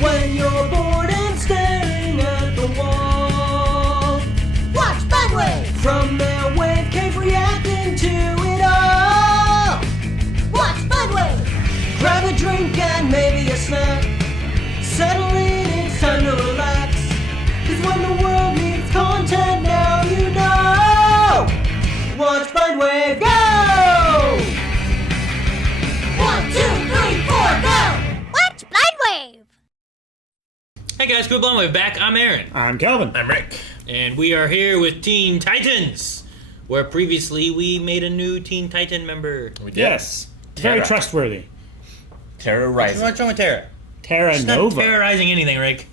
When you're bored and staring at the wall, watch Budwave! From their wave cave reacting to it all. Watch Budwave! Grab a drink and maybe a snack. Settle in, it's time to relax. Cause when the world needs content, now you know. Watch Budwave, go! 1, 2, 3, 4, go! Watch Budwave! Hey guys, Cool Blonde Wave back. I'm Aaron. I'm Calvin. I'm Rick. And we are here with Teen Titans, where previously we made a new Teen Titan member. We did. Yes. Very trustworthy. Terrorizing. What's wrong with Terra? Terra She's Nova. not terrorizing anything, Rick.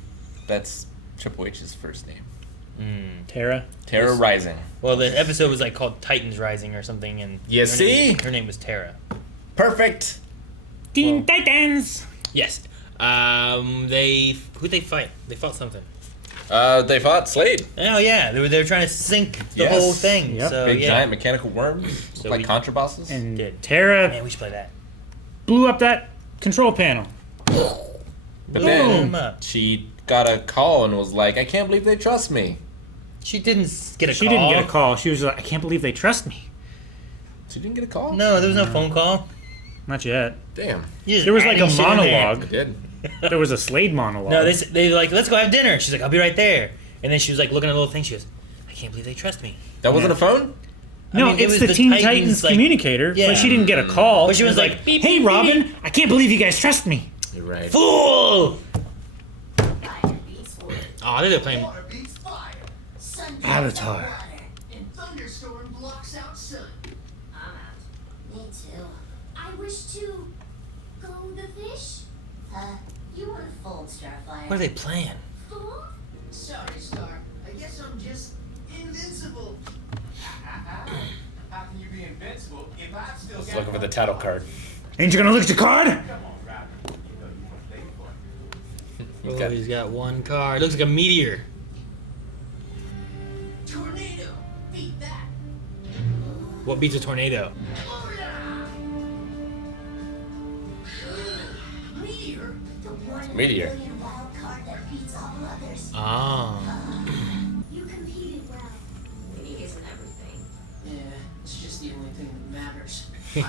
That's Triple H's first name. Terra. Terrorizing. Well, the episode was like called Titans Rising or something, and You see? her name was Terra. Perfect. Teen Titans. Yes. Who'd they fight? They fought something. They fought Slade. Oh yeah, they were trying to sink the Yes. whole thing. Yep. So Big yeah. giant mechanical worms. So like we- Contra bosses. And Did. Terra Man, we should play that. blew up that control panel. But Boom. then she got a call and was like, I can't believe they trust me. She didn't get a She call. didn't get a call. She was like, I can't believe they trust me. She didn't get a call? No, there was no phone call. Not yet. Damn. You just There was like a adding shit in there. I monologue. did. There was a Slade monologue. No, they like, let's go have dinner. She's like, I'll be right there. And then she was like looking at a little thing. She goes, I can't believe they trust me. That wasn't a phone? No, I mean, it it's was the Teen Titans, Titans, like- communicator, Yeah. but she didn't get a call. But she was like, beep, hey, beep, Robin, beep. I can't believe you guys trust me. You're right. Fool! Oh, they're playing. Water beats fire. Sun Avatar. water. And thunderstorm blocks out sun. I'm out. Me too. I wish to go the fish. You want a fold, Starfire. What are they playing? Fool? Sorry, Star. I guess I'm just invincible. How can you be invincible if I've still Let's got look for the title card. Ain't you gonna look at your card? Come on, Robin. You know you want to think for it. Oh, he's got one card. Looks like a meteor. Tornado. Beat that. What beats a tornado? Meteor. The one Meteor. million wild card that beats all others. Oh. You competed well. Winning isn't everything. Yeah, it's just the only thing that matters. I don't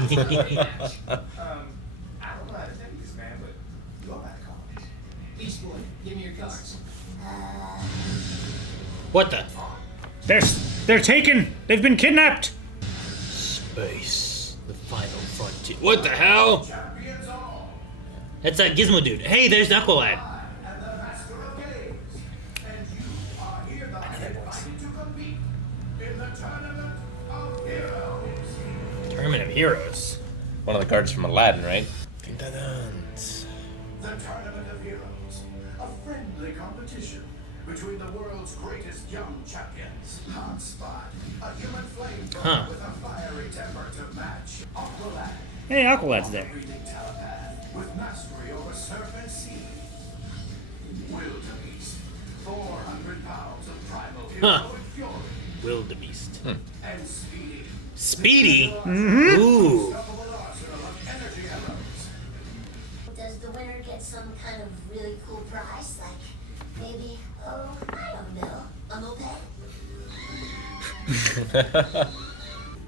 know how to tell you this, man, but you all got to call it. Beast Boy, give me your cards. What the? They're taken. They've been kidnapped. Space. The final frontier. What the hell? Champions all, That's that Gizmo dude. Hey, there's Knucklehead. and the master of games. And you are hereby invited to compete in the Tournament of Heroes. Tournament of Heroes. One of the cards from Aladdin, right? Teen Titans. The Tournament of Heroes, a friendly competition between the world's greatest young champions. Hotspot, a human flamethrower Huh. with a fiery temper to match. Aqualad, Hey, Aqualad's there. breathing telepath with mastery over surf and sea. Wildebeest, 400 pounds of primal Huh. heroic fury. Wildebeest. And Speedy, Speedy? Ooh. unstoppable arsenal of energy arrows. Does the winner get some kind of really cool prize? Like maybe, I don't know, a moped?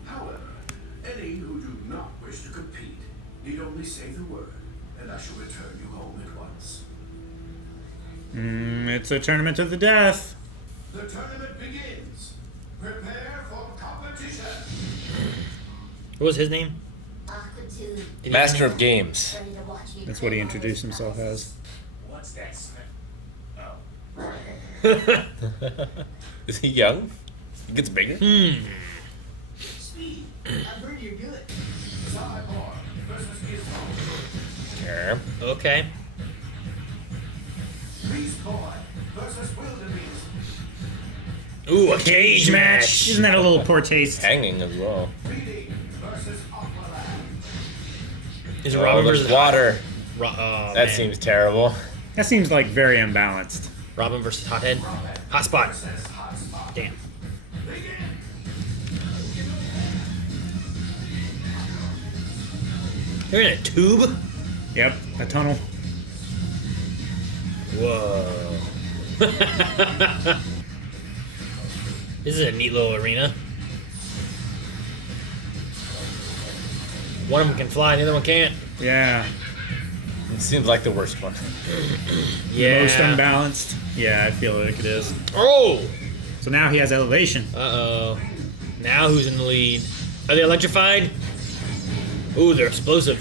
However, any who do not wish to compete need only say the word, and I shall return you home at once. It's a tournament to the death. The tournament begins. Prepare for competition. What was his name? Aquatude. Master of Games. Ready to watch me That's play what he all introduced those himself prizes. as. What's that smell? Oh. Is he young? He gets bigger? Speedy, I've heard you're good. Cyborg versus Gizmo. Sure. Okay. Beast Boy versus Wildebeest. Ooh, a cage match. Isn't that a little poor taste? Hanging as well. Speedy versus Aqualad. Is it Oh, Robin there's versus water. Oh, That man. seems terrible. That seems like very unbalanced. Robin versus Hothead. Hotspot. Versus Hotspot. Damn. Begin. They're in a tube? Yep, a tunnel. Whoa. This is a neat little arena. One of them can fly, the other one can't. Yeah. It seems like the worst one. Yeah. Most unbalanced. Yeah, I feel like it is. Oh! So now he has elevation. Uh-oh. Now who's in the lead? Are they electrified? Ooh, they're explosive.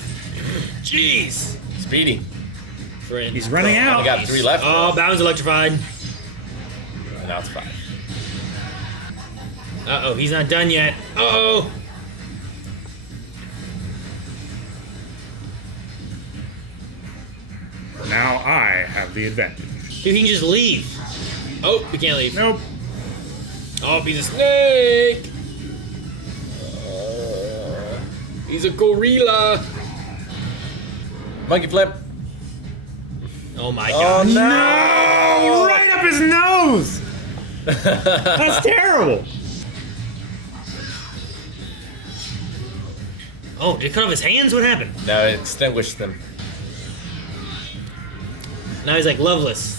Jeez! Speedy. Friend. He's running out. Only got 3 left. Oh, that one's electrified. And now it's 5. Uh-oh, he's not done yet. Uh-oh! Now I have the advantage. Dude, he can just leave. Oh, we can't leave. Nope. Oh, he's a snake! He's a gorilla! Monkey flip. Oh my Oh god. no! Right up his nose! That's terrible. Oh, did it cut off his hands? What happened? No, it extinguished them. Now he's like loveless.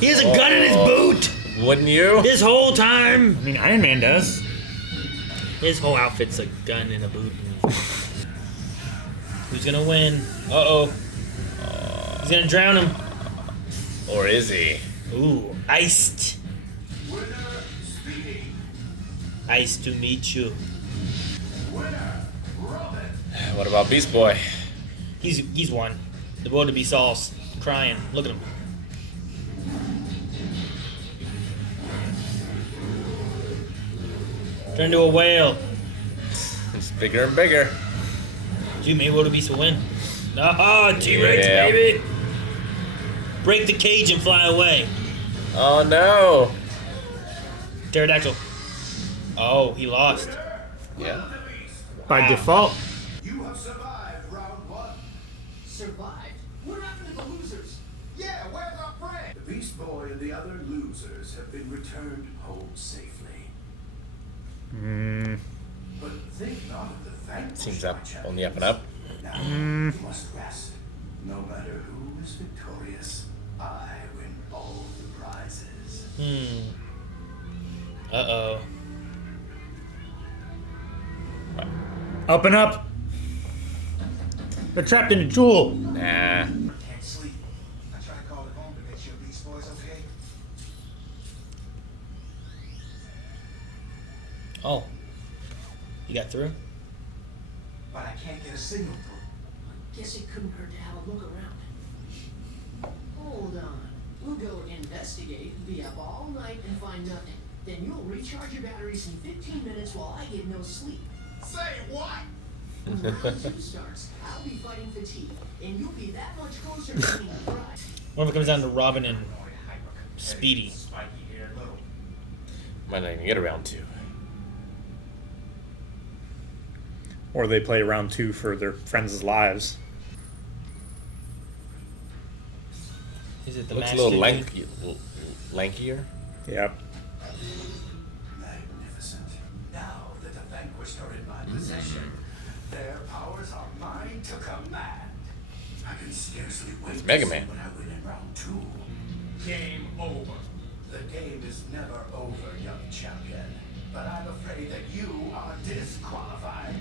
He has a gun in his boot! Wouldn't you? This whole time! I mean, Iron Man does. His whole outfit's a gun in a boot. Who's gonna win? Uh-oh. He's gonna drown him. Or is he? Ooh, iced. Winner, Speedy. Nice to meet you. Winner, Robin. What about Beast Boy? He's won. The Wildebeest all crying. Look at him. Turn into a whale. It's bigger and bigger. Dude, maybe Wildebeest will win. Oh, T-Rex, Yeah. baby! Break the cage and fly away. Oh no! Pterodactyl. Oh, he lost. Yeah. By default. You have survived round 1. Survived? What happened to the losers? Yeah, where's our friend? The Beast Boy and the other losers have been returned home safely. But think not of the vanquished, Seems my up champions. on the up and up. Now, you must rest. No matter who is victorious, I win all the prizes. Uh-oh. Up and up. They're trapped in a jewel. Nah. Can't sleep. I tried calling home to make sure Beast Boy's okay. Oh. You got through? But I can't get a signal through. Guess it couldn't hurt to have a look around. Hold on. We'll go investigate, be up all night and find nothing. Then you'll recharge your batteries in 15 minutes while I get no sleep. Say what? When round 2 starts, I'll be fighting fatigue, and you'll be that much closer to being the prize. What if it comes down to Robin and Speedy? Might not even get around 2. Or they play round 2 for their friends' lives. Is it the Looks a master? little lankier. Yep. Magnificent. Now that the vanquished are in my possession, their powers are mine to command. I can scarcely wait It's Mega to see Man. what I win in round 2. Game over. The game is never over, young champion. But I'm afraid that you are disqualified.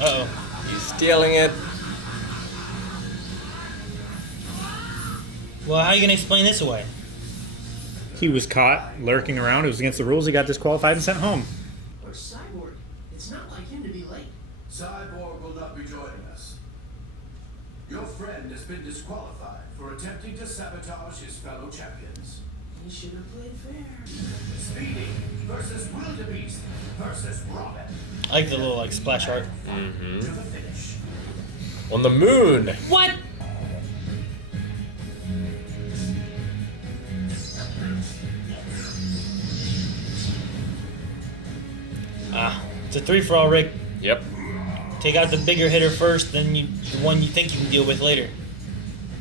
Uh-oh. He's stealing it. Well, how are you going to explain this away? He was caught lurking around. It was against the rules. He got disqualified and sent home. Or Cyborg. It's not like him to be late. Cyborg will not be joining us. Your friend has been disqualified for attempting to sabotage his fellow champions. He should have played fair. Speedy versus Wildebeest versus Robin. I like the little, like, splash art. To the finish. On the moon. What? Ah, it's a 3-for-all, Rick. Yep. Take out the bigger hitter first, then the one you think you can deal with later.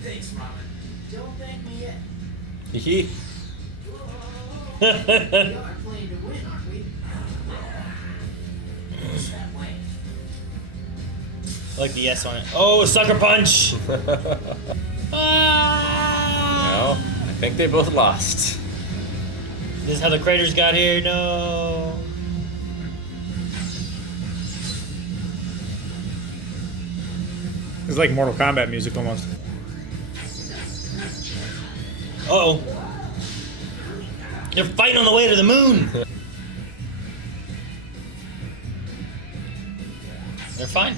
Thanks, Robin. Don't thank me yet. Hee. We are playing to win, aren't we? Push that way. I like the yes on it. Oh, sucker punch! Ah! Well, I think they both lost. This is how the craters got here. No. It's like Mortal Kombat music almost. Uh-oh. They're fighting on the way to the moon. They're fine.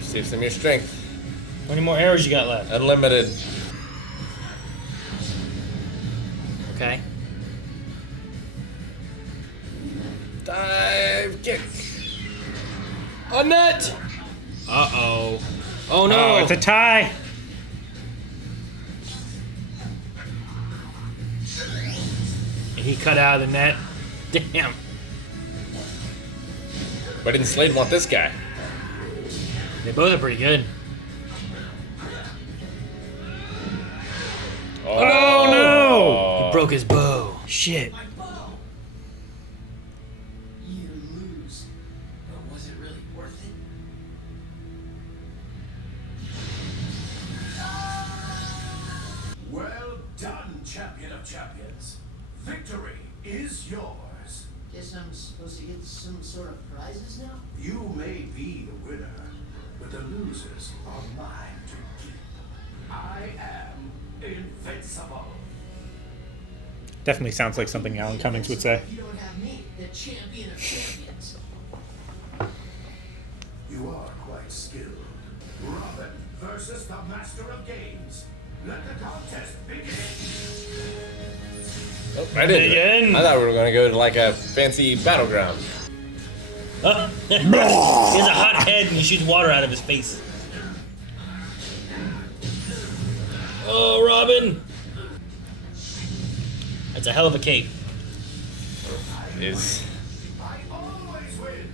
Save some of your strength. How many more arrows you got left? Unlimited. Okay. Dive kick. A net! Uh-oh. Oh no! Oh, it's a tie. He cut out of the net. Damn. Why didn't Slade want this guy? They both are pretty good. Oh, no! He broke his bow. Shit. My bow! You lose. But was it really worth it? Well done, champion of champions. Victory is yours. Guess I'm supposed to get some sort of prizes now? You may be the winner, but the losers are mine to keep. I am invincible. Definitely sounds like something Alan Cummings would say. You don't have me, the champion of champions. You are quite skilled. Robin versus the master of games. Let the contest begin. Oh, I didn't. Again. I thought we were going to go to like a fancy battleground. He has a hot head and he shoots water out of his face. Oh, Robin! That's a hell of a cape. Is I always win.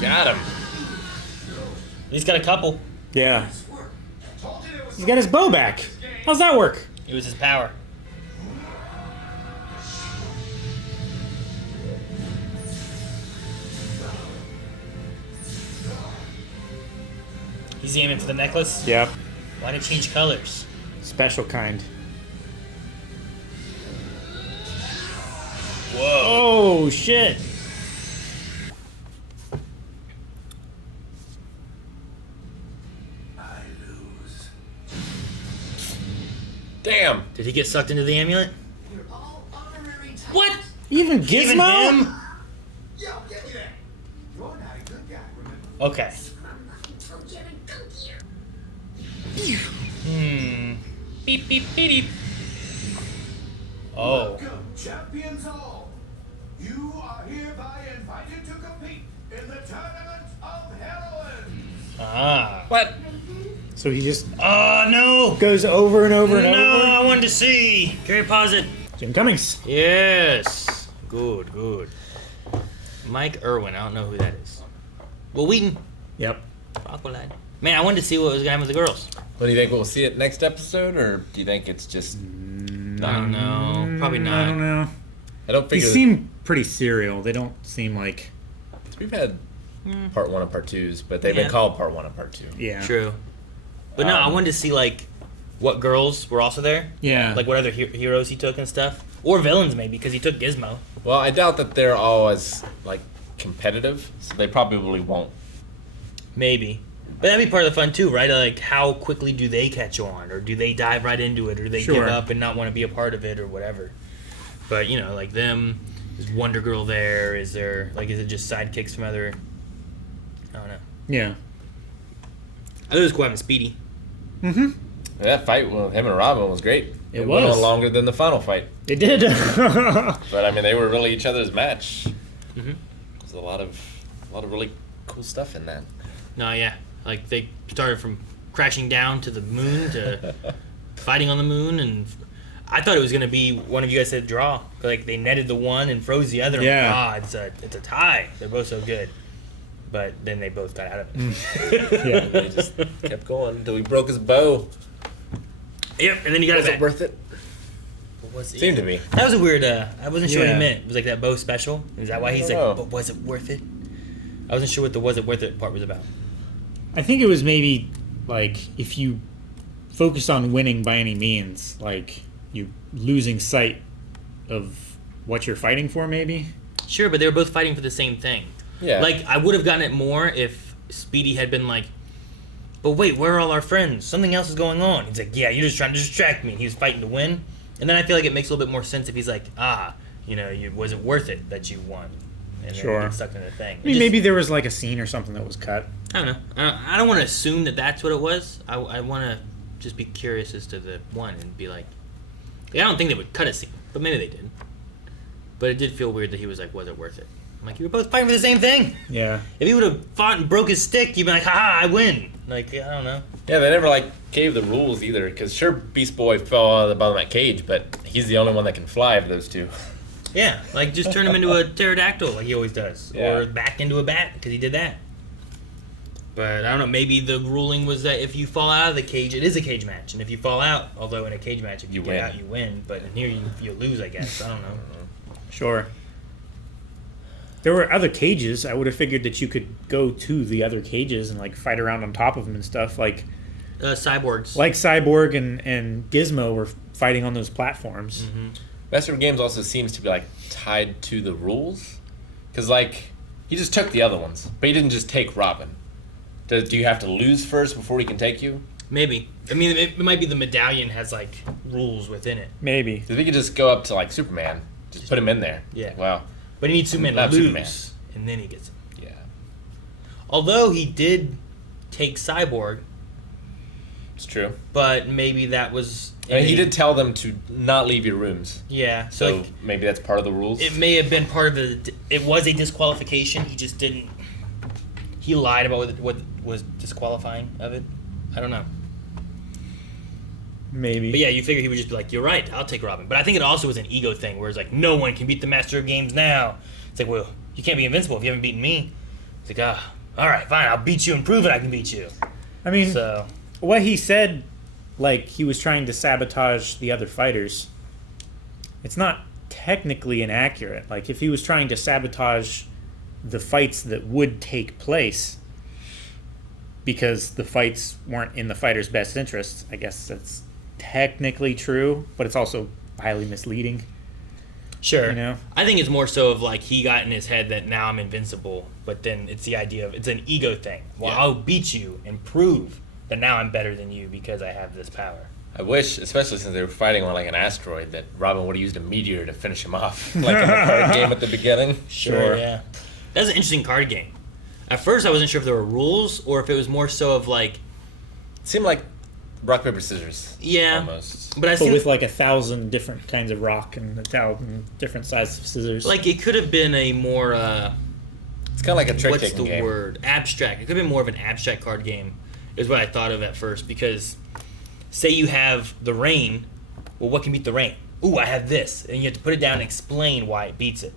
got him. He's got a couple. Yeah. Told you there was He's got his bow back. How's that work? It was his power. He's aiming for the necklace. Yep. Why did it change colors? Special kind. Whoa. Oh, shit. I lose. Damn. Did he get sucked into the amulet? You're all honorary titans. What? Even Even Gizmo? him? Yo, get me there. You're not a good guy, remember? Okay. Told you to go here. Beep, beep, beep, beep. Oh. Welcome, champions all. You are hereby invited to compete in the Tournament of Heroines. Ah. What? So he just Oh, no. goes over and over and No, over. I wanted to see. Can we pause it? Jim Cummings. Yes. Good, good. Mike Irwin. I don't know who that is. Will Wheaton. Yep. Aqualad. Man, I wanted to see what was going on with the girls. What do you think? We'll see it next episode, or do you think it's just? I don't know. Probably not. I don't know. I don't They figure. seem pretty serial. They don't seem like. We've had part 1 and part 2s, but they've Yeah. been called part 1 and part 2. Yeah. True. But no, I wanted to see, like, what girls were also there. Yeah. Like, what other heroes he took and stuff. Or villains, maybe, because he took Gizmo. Well, I doubt that they're all as like competitive, so they probably won't. Maybe. But that'd be part of the fun, too, right? Like, how quickly do they catch on? Or do they dive right into it? Or do they Sure. give up and not want to be a part of it or whatever? But, you know, like them, is Wonder Girl there? Is there, like, is it just sidekicks from other... I don't know. Yeah. I thought it was cool having Speedy. Mm-hmm. That fight with him and Robin was great. It went was. on longer than the final fight, It did. but I mean they were really each other's match. Mhm. There's a lot of really cool stuff in that. No, yeah. Like, they started from crashing down to the moon to fighting on the moon, and I thought it was gonna be one of you guys said draw. Like they netted the one and froze the other. Yeah. It's a tie. They're both so good. But then they both got out of it. Yeah. They just kept going until he broke his bow. Yep, and then you got Was it it back. worth it? Seemed to be. That was a weird. I wasn't sure what Yeah. he meant. It was like that bow special. Is that why he's like, know. but was it worth it? I wasn't sure what the was it worth it part was about. I think it was maybe like if you focus on winning by any means, like you losing sight of what you're fighting for, maybe. Sure, but they were both fighting for the same thing. Yeah. Like, I would have gotten it more if Speedy had been like, but wait, where are all our friends? Something else is going on. He's like, yeah, you're just trying to distract me. And he was fighting to win. And then I feel like it makes a little bit more sense if he's like, was it worth it that you won? And Sure. then get stuck in the thing. I mean, maybe there was like a scene or something that was cut. I don't know. I don't want to assume that that's what it was. I want to just be curious as to the one and be like, I don't think they would cut a scene, but maybe they did. But it did feel weird that he was like, was it worth it? I'm like, you were both fighting for the same thing. Yeah. If he would have fought and broke his stick, you'd be like, haha, I win. Like, I don't know. Yeah, they never like gave the rules either. Because sure, Beast Boy fell out of the bottom of that cage, but he's the only one that can fly of those two. Yeah, like just turn him into a pterodactyl like he always does. Yeah. Or back into a bat because he did that. But I don't know, maybe the ruling was that if you fall out of the cage, it is a cage match. And if you fall out, although in a cage match, if you get win. out, you win. But in here, you lose, I guess. I don't know. Sure. There were other cages. I would have figured that you could go to the other cages and like fight around on top of them and stuff. Like Cyborgs. Cyborg and Gizmo were fighting on those platforms. Mm-hmm. Master of Games also seems to be like tied to the rules. Because like, he just took the other ones, but he didn't just take Robin. Do you have to lose first before he can take you? Maybe. I mean, it might be the medallion has like rules within it. Maybe. Because we could just go up to like Superman, just put him in there. Yeah. Wow. But he needs Superman to Not lose, Superman. and then he gets him. Yeah. Although he did take Cyborg, It's true. but maybe that was... I mean, he did tell them to not leave your rooms. Yeah, So like, maybe that's part of the rules. it may have been part of the... It was a disqualification. He just didn't... He lied about what was disqualifying of it. I don't know. Maybe. But yeah, you figure he would just be like, you're right, I'll take Robin. But I think it also was an ego thing, where it's like, no one can beat the Master of Games now. It's like, well, you can't be invincible if you haven't beaten me. It's like, all right, fine, I'll beat you and prove it I can beat you. I mean, So, what he said, like he was trying to sabotage the other fighters. It's not technically inaccurate. Like if he was trying to sabotage the fights that would take place because the fights weren't in the fighter's best interests, I guess that's technically true, but it's also highly misleading. sure. You know? I think it's more so of like, he got in his head that now I'm invincible, but then it's the idea of, it's an ego thing. Well, Yeah. I'll beat you and prove that now I'm better than you because I have this power. I wish, especially since they were fighting on like an asteroid, that Robin would have used a meteor to finish him off, like in the card game at the beginning. Sure. Yeah. That was an interesting card game. At first, I wasn't sure if there were rules or if it was more so of like, It seemed like rock paper scissors. yeah. Almost. But I But think with like 1,000 different kinds of rock and 1,000 different sizes of scissors. like it could have been a more It's kind of like a trick what's taking the game. word? Abstract. It could have been more of an abstract card game, is what I thought of at first. Because say you have the rain, well, what can beat the rain? Ooh, I have this, and you have to put it down and explain why it beats it.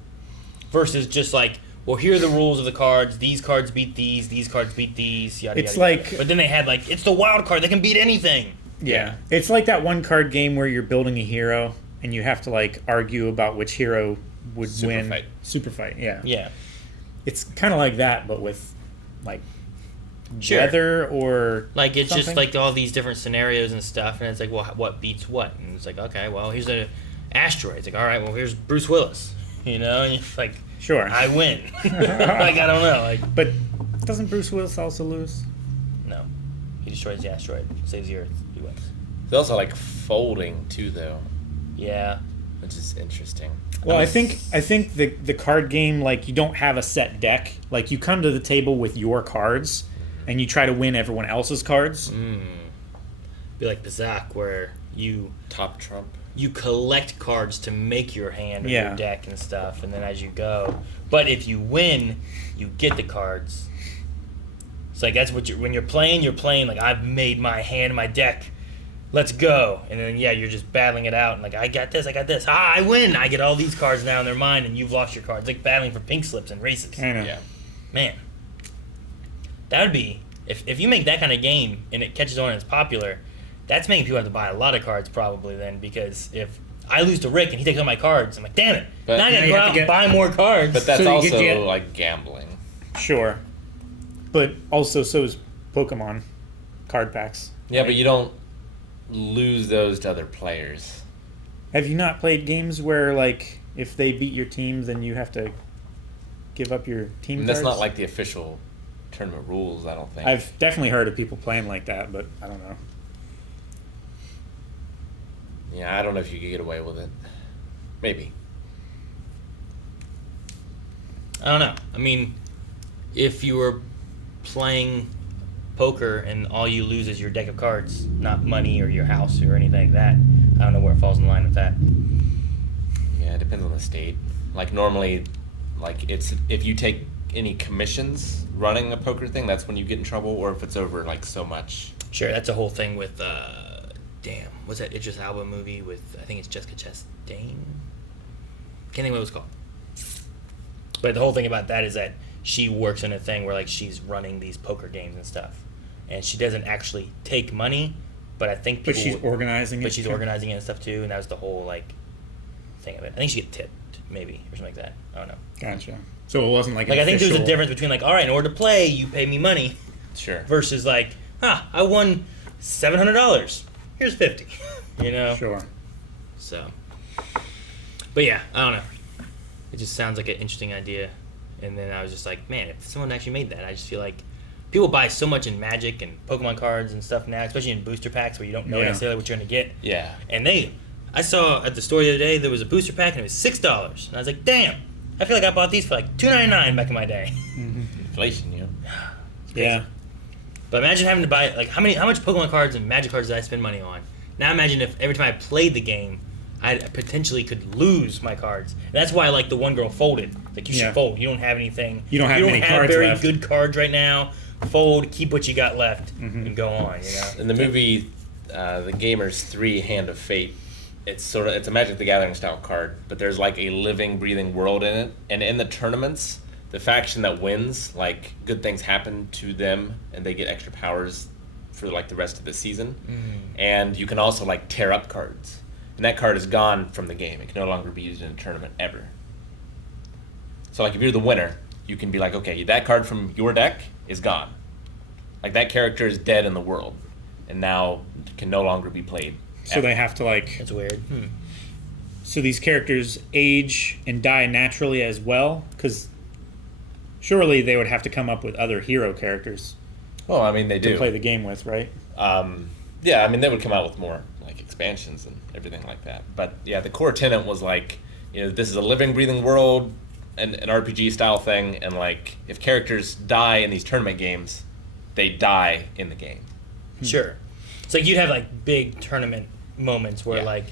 Versus just like, well, here are the rules of the cards. These cards beat these cards beat these. Yada, It's yada, yada. like- but then they had like, it's the wild card. They can beat anything. Yeah. It's like that one card game where you're building a hero and you have to like argue about which hero would Super win. fight. Super fight, yeah. Yeah. It's kind of like that, but with like Sure. weather or Like it's just something. like all these different scenarios and stuff, and it's like, well, what beats what? And it's like, okay, well, here's an asteroid. It's like, all right, well, here's Bruce Willis. You know, and you're like, Sure. I win. Like I don't know, like But doesn't Bruce Willis also lose? no, he destroys the asteroid, saves the Earth, he wins. It's also like folding too, though, Yeah, which is interesting. Well, I think the card game, like you don't have a set deck. Like you come to the table with your cards and you try to win everyone else's cards. be like Bazak, where you Top trump. collect cards to make your hand or Yeah. your deck and stuff, and then as you go. But if you win, you get the cards. It's like that's what when you're playing like I've made my hand, my deck let's go. And then, yeah, you're just battling it out. And like, I got this. Ah, I win. I get all these cards now, and they're mine, and you've lost your cards. It's like battling for pink slips and races. Kind of. Yeah. Man. That would be, if you make that kind of game and it catches on and it's popular, that's making people have to buy a lot of cards probably then, because if I lose to Rick and he takes all my cards, I'm like, damn it. But now I now gotta you go have out to and get- buy more cards. But that's So you could also get- like gambling. Sure. But also, so is Pokemon card packs. Yeah, but you don't lose those to other players. Have you not played games where, like, if they beat your team, then you have to give up your team And that's cards? not like the official tournament rules, I don't think. I've definitely heard of people playing like that, but I don't know. Yeah, I don't know if you could get away with it. Maybe. I don't know. I mean, if you were playing poker and all you lose is your deck of cards, not money or your house or anything like that, I don't know where it falls in line with that. Yeah, it depends on the state. Like normally, like it's if you take any commissions running a poker thing, that's when you get in trouble, or if it's over like so much. Sure, that's a whole thing with, damn, what's that Idris Elba movie with, I think it's Jessica Chastain? Can't think what it was called. But the whole thing about that is that she works in a thing where like she's running these poker games and stuff. And she doesn't actually take money, but I think people... But she's organizing it. But she's too. organizing it and stuff too, and that was the whole like thing of it. I think she get tipped, maybe, or something like that. I don't know. Gotcha. So it wasn't like Like an I think there's a official- difference between like, all right, in order to play, you pay me money, Sure. versus like, I won $700. Here's 50. You know. Sure. So, but yeah, I don't know. It just sounds like an interesting idea. And then I was just like, man, if someone actually made that, I just feel like people buy so much in Magic and Pokemon cards and stuff now, especially in booster packs where you don't know Yeah. necessarily what you're going to get. Yeah. And I saw at the store the other day, there was a booster pack and it was $6. And I was like, damn, I feel like I bought these for like $2.99 back in my day. Inflation, you know. Yeah. But imagine having to buy, like, how much Pokemon cards and Magic cards did I spend money on? Now imagine if every time I played the game, I potentially could lose my cards. And that's why, like, the one girl folded. Like, you should Yeah. fold. You don't have anything. You don't have many cards very left. good cards right now. Fold, keep what you got left, and go on, you know? In the movie, The Gamer's 3 Hand of Fate, it's a Magic the Gathering style card, but there's like a living, breathing world in it. And in the tournaments, the faction that wins, like good things happen to them, and they get extra powers for like the rest of the season. And you can also like tear up cards, and that card is gone from the game. It can no longer be used in a tournament ever. So like if you're the winner, you can be like, okay, that card from your deck is gone. Like that character is dead in the world, and now can no longer be played. So they have to like. That's weird. So these characters age and die naturally as well, because surely they would have to come up with other hero characters Well, I mean they to do. play the game with, right? Yeah, I mean they would come out with more like expansions and everything like that. But yeah, the core tenet was like, you know, this is a living, breathing world, and an RPG style thing, and like if characters die in these tournament games, they die in the game. Sure. It's like you'd have, like, big tournament moments where, Yeah. like,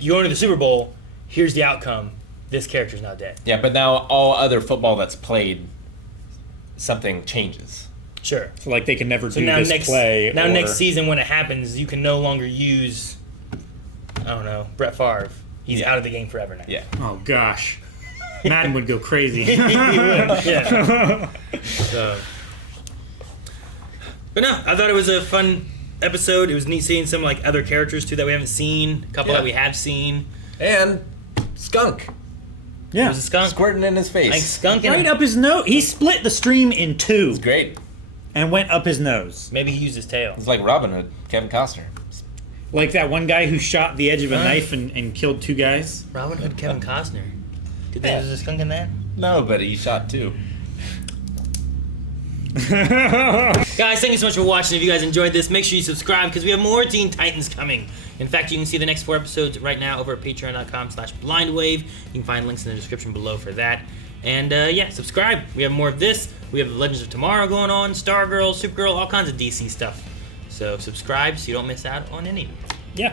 you go into the Super Bowl, here's the outcome, this character's now dead. Yeah, but now all other football that's played, something changes. Sure. So like they can never So do now this play. now or, next season when it happens, you can no longer use, I don't know, Brett Favre. He's Yeah. out of the game forever now. Yeah. Oh gosh, Madden would go crazy. He would, yeah. So, but no, I thought it was a fun episode. It was neat seeing some like other characters too that we haven't seen, a couple Yeah. that we have seen. And skunk There Yeah, was a skunk. squirting in his face. Like skunk and right up his nose. He split the stream in two It's great. and went up his nose. maybe he used his tail. It's like Robin Hood, Kevin Costner. Like that one guy who shot the edge of a Huh? knife and killed two guys. Robin Hood, Kevin Costner. Did Yeah. there was a skunk in that? No, but he shot too. Guys, thank you so much for watching. If you guys enjoyed this, make sure you subscribe because we have more Teen Titans coming. In fact, you can see the next 4 episodes right now over at patreon.com/blindwave. You can find links in the description below for that. And yeah, subscribe. We have more of this. We have the Legends of Tomorrow going on, Stargirl, Supergirl, all kinds of DC stuff. So subscribe so you don't miss out on any of it. Yeah.